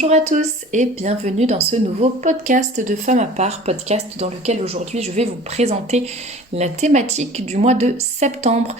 Bonjour à tous et bienvenue dans ce nouveau podcast de Femmes à part, podcast dans lequel aujourd'hui je vais vous présenter la thématique du mois de septembre.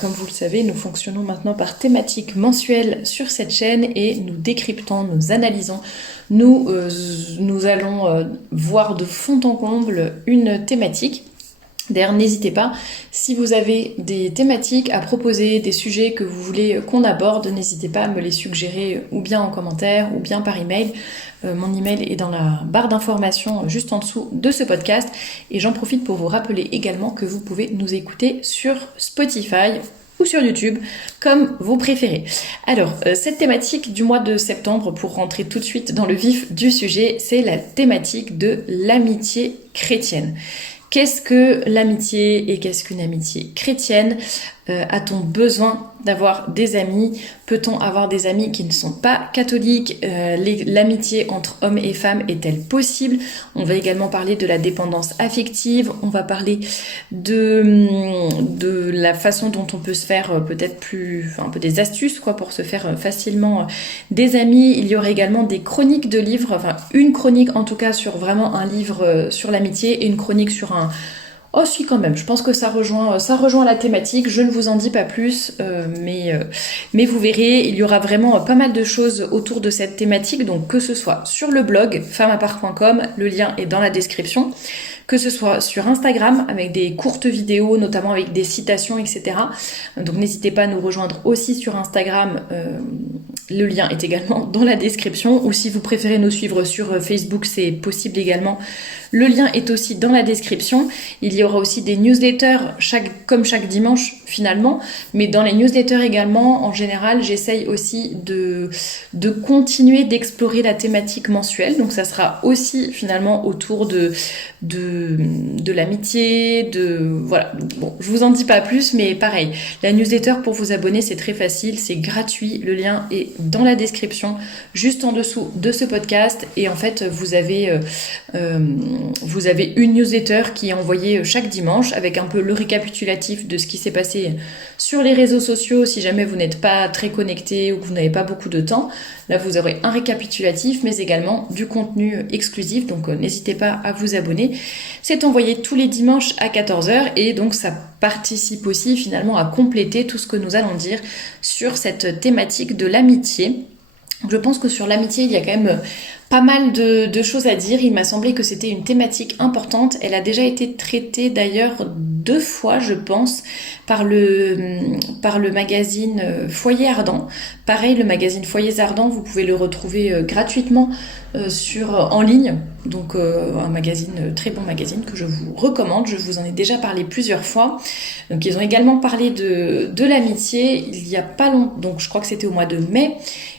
Comme vous le savez, nous fonctionnons maintenant par thématique mensuelle sur cette chaîne et nous décryptons, nous analysons, nous allons voir de fond en comble une thématique. D'ailleurs, n'hésitez pas, si vous avez des thématiques à proposer, des sujets que vous voulez qu'on aborde, n'hésitez pas à me les suggérer ou bien en commentaire ou bien par email. Mon email est dans la barre d'informations juste en dessous de ce podcast. Et j'en profite pour vous rappeler également que vous pouvez nous écouter sur Spotify ou sur YouTube, comme vous préférez. Alors, cette thématique du mois de septembre, pour rentrer tout de suite dans le vif du sujet, c'est la thématique de l'amitié chrétienne. Qu'est-ce que l'amitié et qu'est-ce qu'une amitié chrétienne ? A-t-on besoin d'avoir des amis ? Peut-on avoir des amis qui ne sont pas catholiques ? L'amitié entre hommes et femmes est-elle possible ? On va également parler de la dépendance affective. On va parler de la façon dont on peut se faire un peu des astuces pour se faire facilement des amis. Il y aura également des chroniques de livres, une chronique en tout cas sur vraiment un livre sur l'amitié et une chronique sur un... Oh si, quand même, je pense que ça rejoint la thématique, je ne vous en dis pas plus, mais vous verrez, il y aura vraiment pas mal de choses autour de cette thématique, donc que ce soit sur le blog femmesapart.com, le lien est dans la description, que ce soit sur Instagram avec des courtes vidéos, notamment avec des citations, etc. Donc n'hésitez pas à nous rejoindre aussi sur Instagram, le lien est également dans la description, ou si vous préférez nous suivre sur Facebook, c'est possible également. Le lien est aussi dans la description. Il y aura aussi des newsletters comme chaque dimanche finalement, mais dans les newsletters également, en général, j'essaye aussi de continuer d'explorer la thématique mensuelle. Donc ça sera aussi finalement autour de l'amitié, voilà. Bon, je vous en dis pas plus, mais pareil, la newsletter pour vous abonner, c'est très facile, c'est gratuit. Le lien est dans la description, juste en dessous de ce podcast. Et en fait, vous avez une newsletter qui est envoyée chaque dimanche avec un peu le récapitulatif de ce qui s'est passé sur les réseaux sociaux si jamais vous n'êtes pas très connecté ou que vous n'avez pas beaucoup de temps. Là, vous aurez un récapitulatif, mais également du contenu exclusif, donc n'hésitez pas à vous abonner. C'est envoyé tous les dimanches à 14h et donc ça participe aussi finalement à compléter tout ce que nous allons dire sur cette thématique de l'amitié. Je pense que sur l'amitié, il y a quand même pas mal de choses à dire. Il m'a semblé que c'était une thématique importante. Elle a déjà été traitée d'ailleurs 2 fois, je pense, par le magazine Foyers Ardents. Pareil, le magazine Foyers Ardents, vous pouvez le retrouver gratuitement en ligne. Donc un magazine, très bon magazine que je vous recommande. Je vous en ai déjà parlé plusieurs fois. Donc ils ont également parlé de l'amitié il y a pas longtemps. Donc je crois que c'était au mois de mai.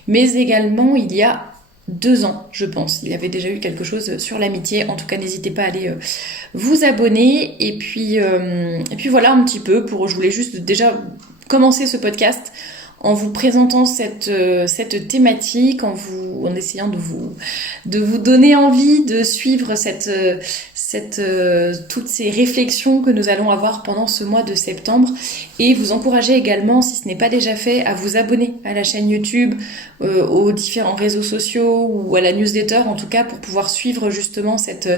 Mais également il y a 2 ans, je pense. Il y avait déjà eu quelque chose sur l'amitié. En tout cas, n'hésitez pas à aller vous abonner. Et puis voilà un petit peu. Je voulais juste déjà commencer ce podcast en vous présentant cette thématique, en essayant de vous donner envie de suivre toutes ces réflexions que nous allons avoir pendant ce mois de septembre, et vous encourager également, si ce n'est pas déjà fait, à vous abonner à la chaîne YouTube, aux différents réseaux sociaux ou à la newsletter en tout cas, pour pouvoir suivre justement cette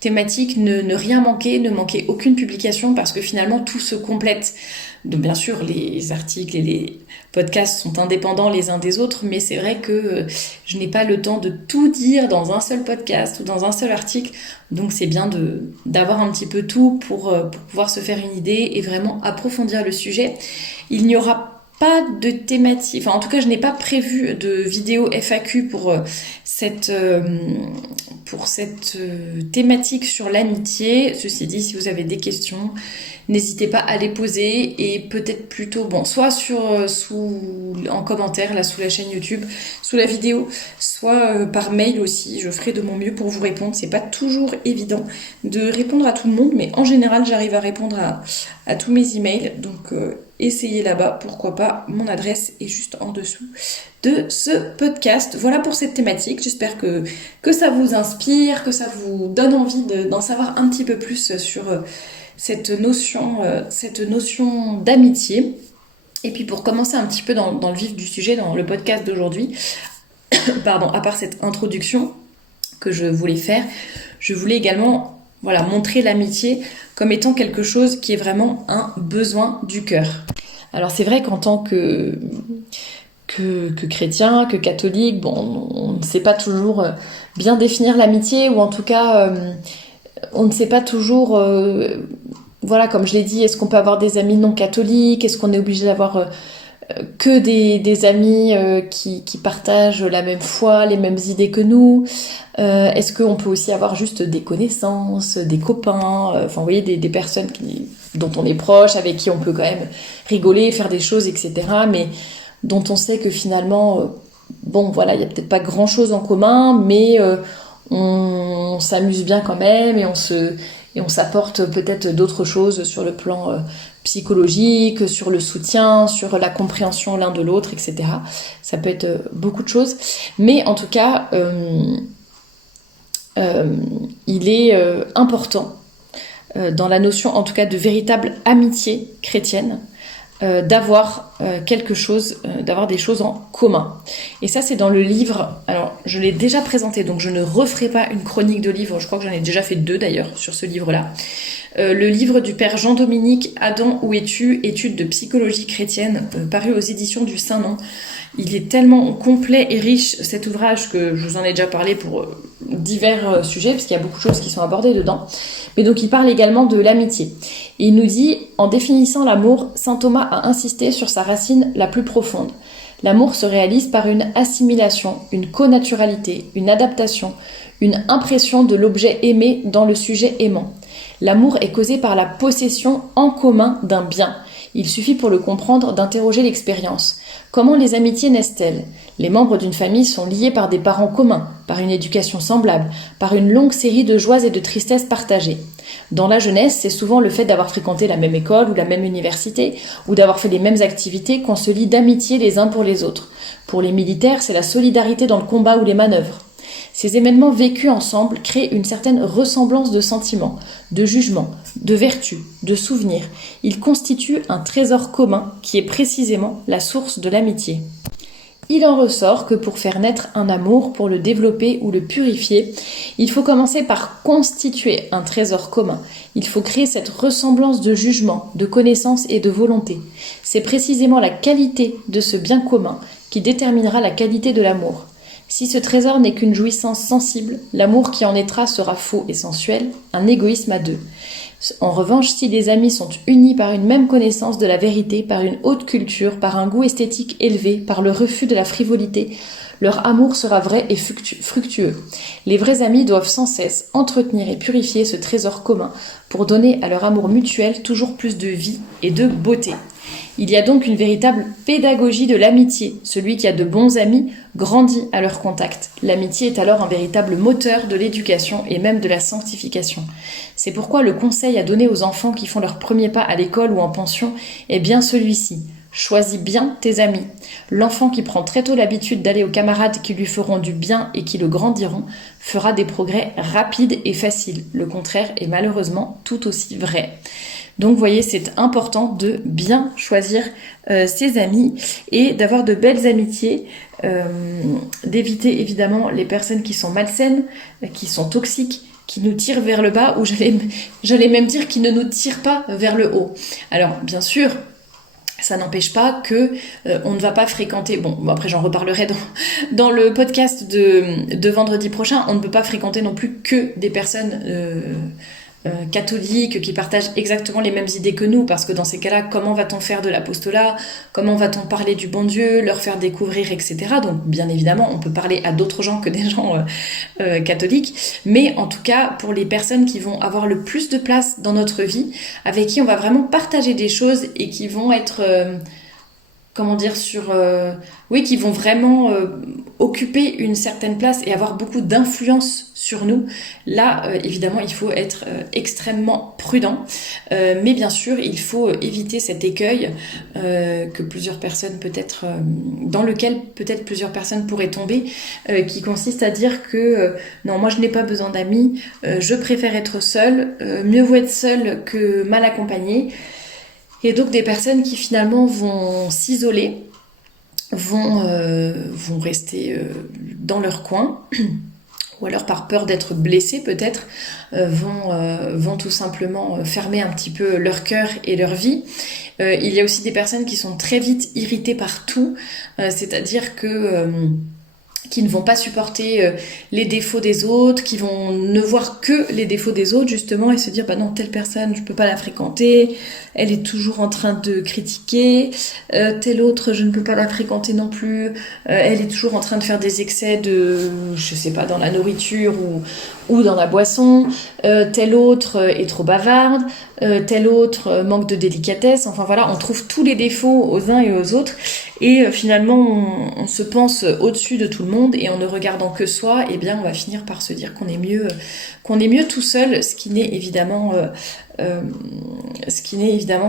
thématique, ne rien manquer, ne manquer aucune publication, parce que finalement tout se complète. Donc bien sûr, les articles et les podcasts sont indépendants les uns des autres, mais c'est vrai que je n'ai pas le temps de tout dire dans un seul podcast ou dans un seul article, donc c'est bien d'avoir un petit peu tout pour pouvoir se faire une idée et vraiment approfondir le sujet. Il n'y aura pas de thématique, en tout cas je n'ai pas prévu de vidéo FAQ pour cette thématique sur l'amitié. Ceci dit, si vous avez des questions, n'hésitez pas à les poser, et peut-être plutôt, soit en commentaire là sous la chaîne YouTube, sous la vidéo, soit par mail aussi. Je ferai de mon mieux pour vous répondre. C'est pas toujours évident de répondre à tout le monde, mais en général j'arrive à répondre à tous mes emails, donc essayez là-bas, pourquoi pas. Mon adresse est juste en dessous de ce podcast. Voilà pour cette thématique. J'espère que ça vous inspire, que ça vous donne envie d'en savoir un petit peu plus sur cette notion d'amitié. Et puis pour commencer un petit peu dans le vif du sujet, dans le podcast d'aujourd'hui, pardon, à part cette introduction que je voulais faire, je voulais également montrer l'amitié comme étant quelque chose qui est vraiment un besoin du cœur. Alors c'est vrai qu'en tant que chrétien, que catholique, bon, on ne sait pas toujours bien définir l'amitié, ou en tout cas, on ne sait pas toujours, comme je l'ai dit, est-ce qu'on peut avoir des amis non catholiques, est-ce qu'on est obligé d'avoir que des amis qui partagent la même foi, les mêmes idées que nous, est-ce qu'on peut aussi avoir juste des connaissances, des copains, vous voyez, des personnes dont on est proche, avec qui on peut quand même rigoler, faire des choses, etc., mais dont on sait que finalement, il n'y a peut-être pas grand-chose en commun, mais on s'amuse bien quand même, et on s'apporte peut-être d'autres choses sur le plan psychologique, sur le soutien, sur la compréhension l'un de l'autre, etc. Ça peut être beaucoup de choses, mais en tout cas, il est important, dans la notion en tout cas de véritable amitié chrétienne, d'avoir quelque chose, d'avoir des choses en commun. Et ça, c'est dans le livre. Alors, je l'ai déjà présenté, donc je ne referai pas une chronique de livre. Je crois que j'en ai déjà fait 2 d'ailleurs sur ce livre-là. Le livre du père Jean-Dominique Adam, où es-tu? Études de psychologie chrétienne, paru aux éditions du Saint-Nom. Il est tellement complet et riche, cet ouvrage, que je vous en ai déjà parlé pour divers sujets, parce qu'il y a beaucoup de choses qui sont abordées dedans. Mais donc il parle également de l'amitié. Et il nous dit, en définissant l'amour, saint Thomas a insisté sur sa racine la plus profonde. L'amour se réalise par une assimilation, une connaturalité, une adaptation, une impression de l'objet aimé dans le sujet aimant. L'amour est causé par la possession en commun d'un bien. Il suffit pour le comprendre d'interroger l'expérience. Comment les amitiés naissent-elles? Les membres d'une famille sont liés par des parents communs, par une éducation semblable, par une longue série de joies et de tristesses partagées. Dans la jeunesse, c'est souvent le fait d'avoir fréquenté la même école ou la même université, ou d'avoir fait les mêmes activités qu'on se lie d'amitié les uns pour les autres. Pour les militaires, c'est la solidarité dans le combat ou les manœuvres. Ces événements vécus ensemble créent une certaine ressemblance de sentiments, de jugements, de vertus, de souvenirs. Ils constituent un trésor commun qui est précisément la source de l'amitié. Il en ressort que pour faire naître un amour, pour le développer ou le purifier, il faut commencer par constituer un trésor commun. Il faut créer cette ressemblance de jugement, de connaissance et de volonté. C'est précisément la qualité de ce bien commun qui déterminera la qualité de l'amour. Si ce trésor n'est qu'une jouissance sensible, l'amour qui en naîtra sera faux et sensuel, un égoïsme à deux. En revanche, si les amis sont unis par une même connaissance de la vérité, par une haute culture, par un goût esthétique élevé, par le refus de la frivolité, leur amour sera vrai et fructueux. Les vrais amis doivent sans cesse entretenir et purifier ce trésor commun pour donner à leur amour mutuel toujours plus de vie et de beauté. Il y a donc une véritable pédagogie de l'amitié. Celui qui a de bons amis grandit à leur contact. L'amitié est alors un véritable moteur de l'éducation et même de la sanctification. C'est pourquoi le conseil à donner aux enfants qui font leur premier pas à l'école ou en pension est bien celui-ci. Choisis bien tes amis. L'enfant qui prend très tôt l'habitude d'aller aux camarades qui lui feront du bien et qui le grandiront fera des progrès rapides et faciles. Le contraire est malheureusement tout aussi vrai. Donc vous voyez, c'est important de bien choisir ses amis et d'avoir de belles amitiés, d'éviter évidemment les personnes qui sont malsaines, qui sont toxiques, qui nous tirent vers le bas, ou j'allais même dire qui ne nous tirent pas vers le haut. Alors bien sûr, ça n'empêche pas que on ne va pas fréquenter, bon après j'en reparlerai dans le podcast de vendredi prochain, on ne peut pas fréquenter non plus que des personnes catholiques qui partagent exactement les mêmes idées que nous, parce que dans ces cas-là, comment va-t-on faire de l'apostolat, comment va-t-on parler du bon Dieu, leur faire découvrir, etc. Donc bien évidemment, on peut parler à d'autres gens que des gens catholiques, mais en tout cas, pour les personnes qui vont avoir le plus de place dans notre vie, avec qui on va vraiment partager des choses et qui vont être... qui vont vraiment occuper une certaine place et avoir beaucoup d'influence sur nous. Là, évidemment, il faut être extrêmement prudent, mais bien sûr, il faut éviter cet écueil que plusieurs personnes dans lequel peut-être plusieurs personnes pourraient tomber, qui consiste à dire que non, moi je n'ai pas besoin d'amis, je préfère être seule, mieux vaut être seule que mal accompagnée. Et donc des personnes qui finalement vont s'isoler, vont rester dans leur coin, ou alors par peur d'être blessés peut-être, vont tout simplement fermer un petit peu leur cœur et leur vie. Il y a aussi des personnes qui sont très vite irritées par tout, c'est-à-dire que qui ne vont pas supporter les défauts des autres, qui vont ne voir que les défauts des autres justement et se dire bah non, telle personne je peux pas la fréquenter, elle est toujours en train de critiquer, telle autre je ne peux pas la fréquenter non plus, elle est toujours en train de faire des excès de, je sais pas, dans la nourriture ou dans la boisson, telle autre est trop bavarde, telle autre manque de délicatesse, enfin voilà, on trouve tous les défauts aux uns et aux autres et finalement on se pense au-dessus de tout le monde et en ne regardant que soi, eh bien on va finir par se dire qu'on est mieux tout seul, ce qui n'est évidemment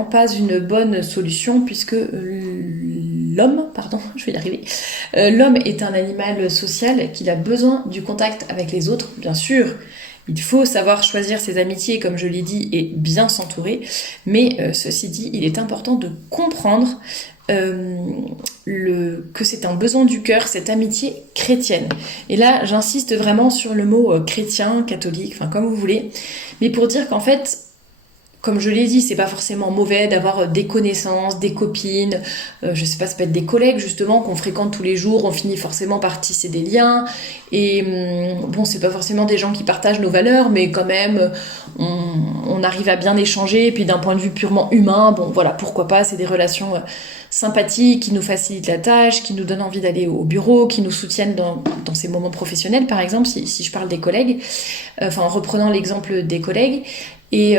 pas une bonne solution puisque l'homme, pardon, je vais y arriver, l'homme est un animal social qu'il a besoin du contact avec les autres, bien sûr. Il faut savoir choisir ses amitiés, comme je l'ai dit, et bien s'entourer. Mais ceci dit, il est important de comprendre que c'est un besoin du cœur, cette amitié chrétienne. Et là, j'insiste vraiment sur le mot chrétien, catholique, enfin comme vous voulez. Mais pour dire qu'en fait, comme je l'ai dit, c'est pas forcément mauvais d'avoir des connaissances, des copines, je sais pas, ça peut être des collègues justement qu'on fréquente tous les jours, on finit forcément par tisser des liens, et bon, c'est pas forcément des gens qui partagent nos valeurs, mais quand même, on arrive à bien échanger, et puis d'un point de vue purement humain, bon voilà, pourquoi pas, c'est des relations sympathiques, qui nous facilitent la tâche, qui nous donnent envie d'aller au bureau, qui nous soutiennent dans ces moments professionnels, par exemple, si je parle des collègues, enfin en reprenant l'exemple des collègues. Et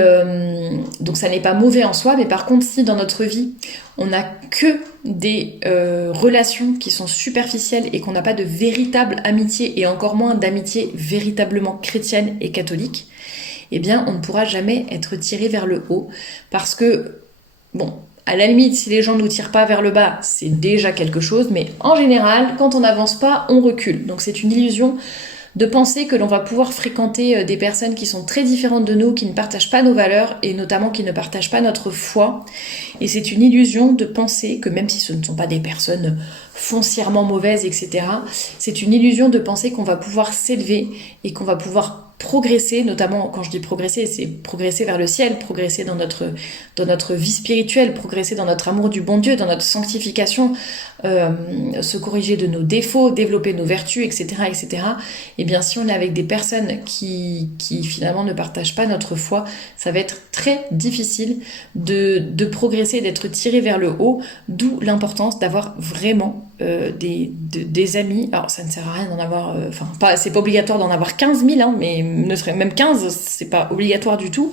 donc ça n'est pas mauvais en soi, mais par contre si dans notre vie on n'a que des relations qui sont superficielles et qu'on n'a pas de véritable amitié et encore moins d'amitié véritablement chrétienne et catholique, eh bien on ne pourra jamais être tiré vers le haut parce que, bon, à la limite si les gens ne nous tirent pas vers le bas c'est déjà quelque chose, mais en général quand on n'avance pas on recule, donc c'est une illusion de penser que l'on va pouvoir fréquenter des personnes qui sont très différentes de nous, qui ne partagent pas nos valeurs et notamment qui ne partagent pas notre foi. Et c'est une illusion de penser que même si ce ne sont pas des personnes foncièrement mauvaises, etc., c'est une illusion de penser qu'on va pouvoir s'élever et qu'on va pouvoir progresser, notamment quand je dis progresser, c'est progresser vers le ciel, progresser dans notre vie spirituelle, progresser dans notre amour du bon Dieu, dans notre sanctification, se corriger de nos défauts, développer nos vertus, etc., etc. Et bien si on est avec des personnes qui finalement ne partagent pas notre foi, ça va être très difficile de progresser, d'être tiré vers le haut, d'où l'importance d'avoir vraiment des amis. Alors ça ne sert à rien d'en avoir, c'est pas obligatoire d'en avoir 15 000, hein, mais ne serait même 15, c'est pas obligatoire du tout,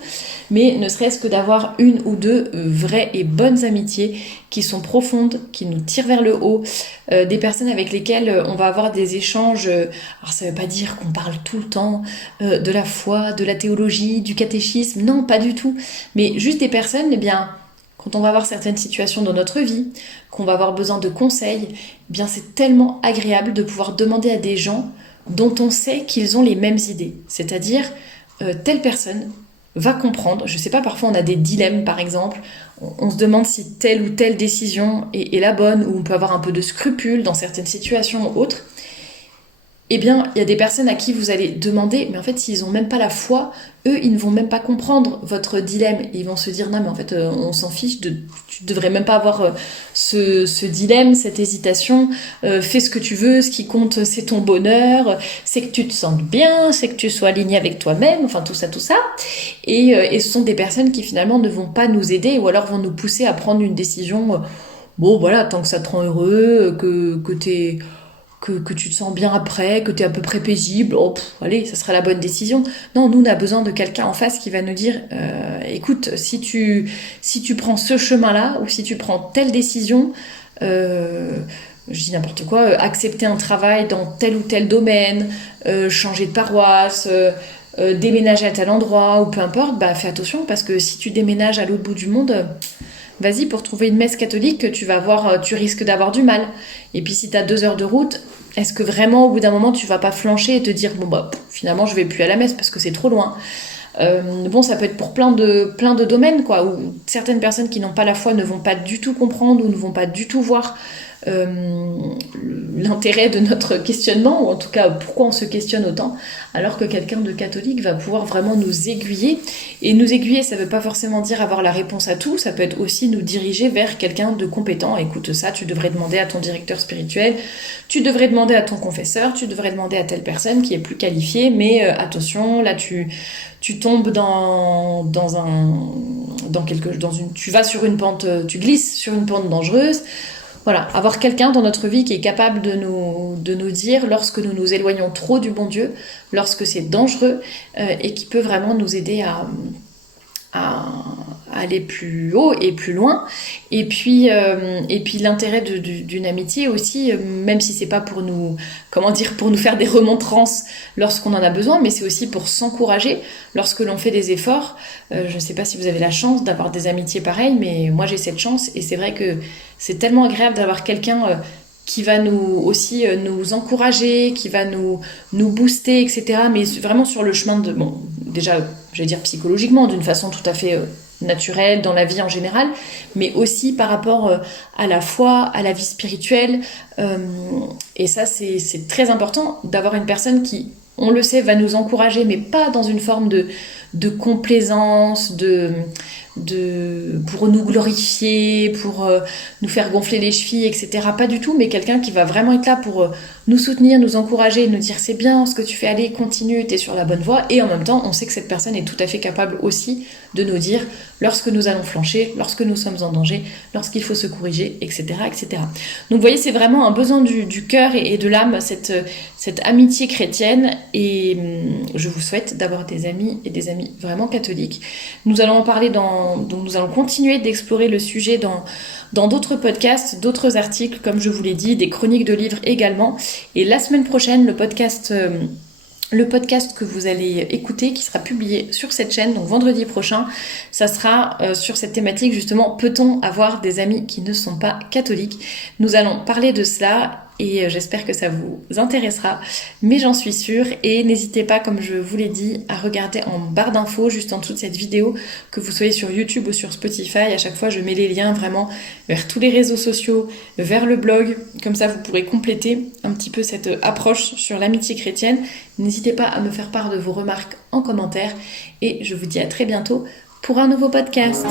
mais ne serait-ce que d'avoir une ou deux vraies et bonnes amitiés qui sont profondes, qui nous tirent vers le haut, des personnes avec lesquelles on va avoir des échanges, alors ça veut pas dire qu'on parle tout le temps de la foi, de la théologie, du catéchisme, non, pas du tout, mais juste des personnes, eh bien, quand on va avoir certaines situations dans notre vie, qu'on va avoir besoin de conseils, eh bien c'est tellement agréable de pouvoir demander à des gens dont on sait qu'ils ont les mêmes idées. C'est-à-dire, telle personne va comprendre, je sais pas, parfois on a des dilemmes par exemple, on se demande si telle ou telle décision est la bonne, ou on peut avoir un peu de scrupule dans certaines situations ou autres. Eh bien, il y a des personnes à qui vous allez demander, mais en fait, s'ils n'ont même pas la foi, eux, ils ne vont même pas comprendre votre dilemme. Et ils vont se dire, non, mais en fait, on s'en fiche, tu devrais même pas avoir ce dilemme, cette hésitation. Fais ce que tu veux, ce qui compte, c'est ton bonheur, c'est que tu te sentes bien, c'est que tu sois aligné avec toi-même, enfin, tout ça, tout ça. Et ce sont des personnes qui, finalement, ne vont pas nous aider, ou alors vont nous pousser à prendre une décision, bon, voilà, tant que ça te rend heureux, que tu te sens bien après, que tu es à peu près paisible, allez, ça sera la bonne décision. Non, nous, on a besoin de quelqu'un en face qui va nous dire, écoute, si tu prends ce chemin-là, ou si tu prends telle décision, je dis n'importe quoi, accepter un travail dans tel ou tel domaine, changer de paroisse, déménager à tel endroit, ou peu importe, bah fais attention, parce que si tu déménages à l'autre bout du monde... Vas-y, pour trouver une messe catholique, tu risques d'avoir du mal. Et puis si tu as 2 heures de route, est-ce que vraiment au bout d'un moment tu vas pas flancher et te dire bon bah finalement je vais plus à la messe parce que c'est trop loin. Bon, ça peut être pour plein de domaines quoi, où certaines personnes qui n'ont pas la foi ne vont pas du tout comprendre ou ne vont pas du tout voir l'intérêt de notre questionnement, ou en tout cas pourquoi on se questionne autant, alors que quelqu'un de catholique va pouvoir vraiment nous aiguiller. Et nous aiguiller, ça ne veut pas forcément dire avoir la réponse à tout, ça peut être aussi nous diriger vers quelqu'un de compétent. Écoute, ça, tu devrais demander à ton directeur spirituel, tu devrais demander à ton confesseur, tu devrais demander à telle personne qui est plus qualifiée, mais attention, là tu tombes tu vas sur une pente, tu glisses sur une pente dangereuse. Voilà, avoir quelqu'un dans notre vie qui est capable de nous dire lorsque nous nous éloignons trop du bon Dieu, lorsque c'est dangereux, et qui peut vraiment nous aider à aller plus haut et plus loin. Et puis l'intérêt d'une amitié aussi, même si c'est pas pour nous faire des remontrances lorsqu'on en a besoin, mais c'est aussi pour s'encourager lorsque l'on fait des efforts. Je ne sais pas si vous avez la chance d'avoir des amitiés pareilles, mais moi j'ai cette chance, et c'est vrai que c'est tellement agréable d'avoir quelqu'un qui va nous encourager, qui va nous booster, etc. Mais vraiment sur le chemin de... Bon, déjà, j'allais dire psychologiquement, d'une façon tout à fait naturelle, dans la vie en général, mais aussi par rapport à la foi, à la vie spirituelle. Et ça, c'est très important d'avoir une personne qui, on le sait, va nous encourager, mais pas dans une forme de complaisance, pour nous glorifier, pour nous faire gonfler les chevilles, etc. Pas du tout, mais quelqu'un qui va vraiment être là pour nous soutenir, nous encourager, nous dire c'est bien ce que tu fais, allez, continue, t'es sur la bonne voie. Et en même temps, on sait que cette personne est tout à fait capable aussi de nous dire lorsque nous allons flancher, lorsque nous sommes en danger, lorsqu'il faut se corriger, etc. etc. Donc vous voyez, c'est vraiment un besoin du cœur et de l'âme, cette amitié chrétienne, et je vous souhaite d'avoir des amis et des amis vraiment catholiques. Nous allons en parler donc nous allons continuer d'explorer le sujet dans d'autres podcasts, d'autres articles, comme je vous l'ai dit, des chroniques de livres également. Et la semaine prochaine, le podcast que vous allez écouter, qui sera publié sur cette chaîne, donc vendredi prochain, ça sera sur cette thématique justement, peut-on avoir des amis qui ne sont pas catholiques? Nous allons parler de cela, et j'espère que ça vous intéressera, mais j'en suis sûre. Et n'hésitez pas, comme je vous l'ai dit, à regarder en barre d'infos, juste en dessous de cette vidéo, que vous soyez sur YouTube ou sur Spotify. À chaque fois, je mets les liens vraiment vers tous les réseaux sociaux, vers le blog, comme ça vous pourrez compléter un petit peu cette approche sur l'amitié chrétienne. N'hésitez pas à me faire part de vos remarques en commentaire, et je vous dis à très bientôt pour un nouveau podcast.